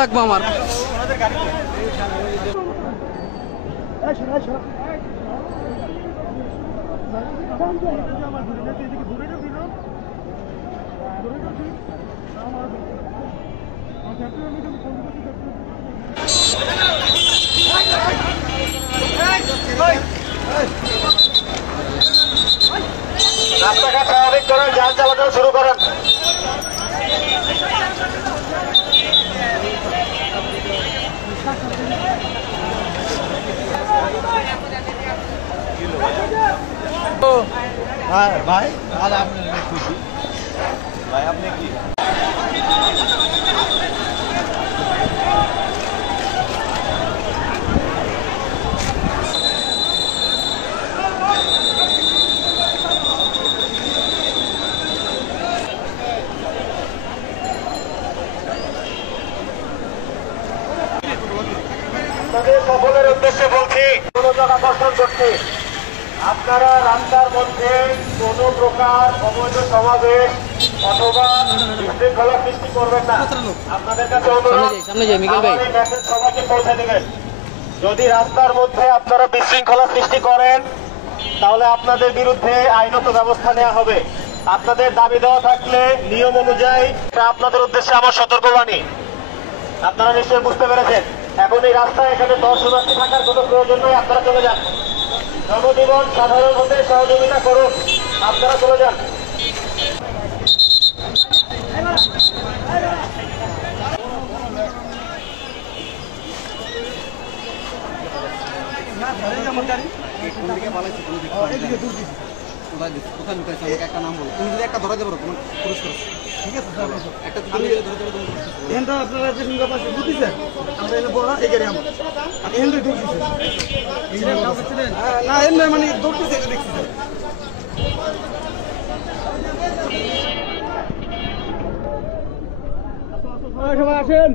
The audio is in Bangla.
লাগবে আমার। রাস্তাঘাট স্বাভাবিক করেন, যান চলাচল শুরু করেন। ভাই আপনি কি সকলের উদ্দেশ্যে বলছি, মনোযোগ আকর্ষণ করছি, আপনারা রাস্তার মধ্যে কোন প্রকার অবৈধ সমাবেশ অথবা বিশৃঙ্খলা সৃষ্টি করবেন না। আপনাদের কাছে অনুরোধ, মেসেজ সবাইকে পৌঁছে দেবেন। যদি রাস্তার মধ্যে আপনারা বিশৃঙ্খলা সৃষ্টি করেন তাহলে আপনাদের বিরুদ্ধে আইনত ব্যবস্থা নেওয়া হবে। আপনাদের দাবি দেওয়া থাকলে নিয়ম অনুযায়ী আপনাদের উদ্দেশ্যে আমার সতর্কবাণী। আপনারা নিশ্চয়ই বুঝতে পেরেছেন। এখন এই রাস্তায় এখানে দর্শনার্থী থাকার কোনো প্রয়োজন নয়, আপনারা চলে যান। জনজীবন সাধারণ হতে সহযোগিতা করুন, আপনারা চলে যান। কোথায় লুকাইছে আমাকে একটা নাম বলো। তুমি যদি একটা ধরা দেবো তোমার পুরস্কার। ঠিক আছে একটা এখানটা আপনারা যে সিঙ্গা পাশে বুঝিছেন আমরা এনে বড় এই গাড়ি আমার আমি এখান থেকে দৌড়তেছি না এমনি মানে দৌড়তেছি এটা দেখছি সবাই আসেন।